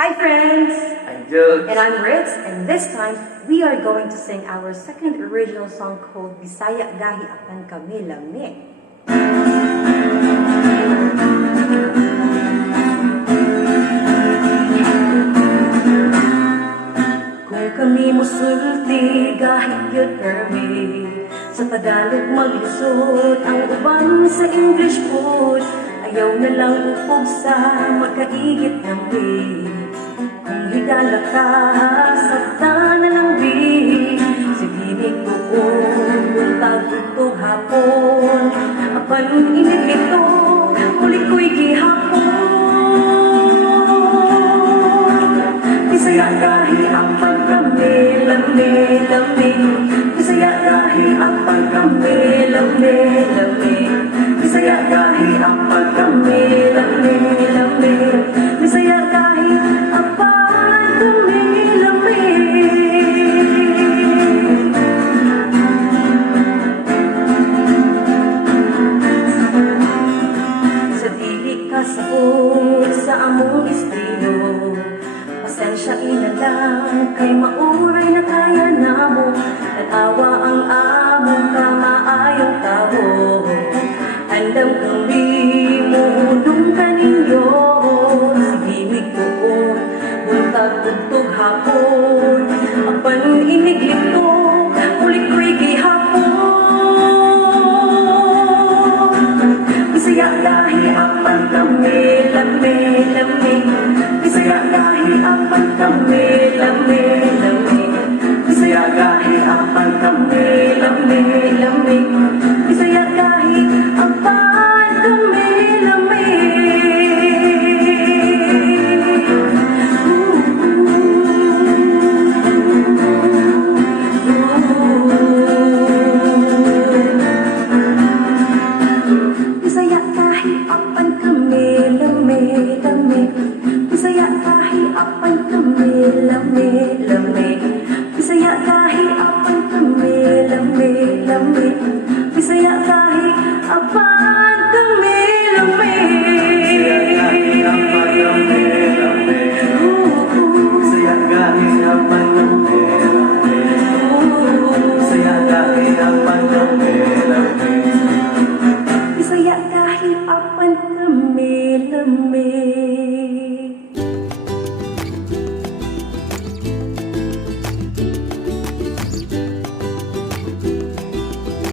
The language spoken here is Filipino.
Hi friends! I'm Jules. And I'm Ritz, and this time we are going to sing our second original song called Bisaya Gahi Akan Kami Lami. Kung kami musulti gahit yun permi, sa Tagalog maglusot ang uban sa English food. Ayaw na lang upog sa magkaigit ng way. Kung higala ka, sakta na lang di. Sige ko kung tagutog hapon, apan init ito, muli ko'y gihapon. Bisaya gahi ang pagkami, lami, lami. Bisaya gahi ang pagkami, lami, lami. Bisaya gahi ang pagkami, lami, lami. Bisaya gahi ang pagkami, lami. Sa dili ka saot sa among estilo, pasensya ina lang kay mauray na kaya namo. Natawa ang among kamaayong tao. Andam kami muunong kaninyo. Sige koon, buntag tugtog hapon. Apan iniglit ko, ulit ko'y gihapon. Bisaya gahi apan kami, lami, lami. Bisaya gahi apan kami, lami, lami. Bisaya gahi apan kami, lami, lami. Bisaya gahi apan kami, lami. Bisaya gahi apan kami, lami, lami. Bisaya gahi apan kami, lami, lami. Bisaya gahi apan kami, lami, lami. Bisaya gahi apan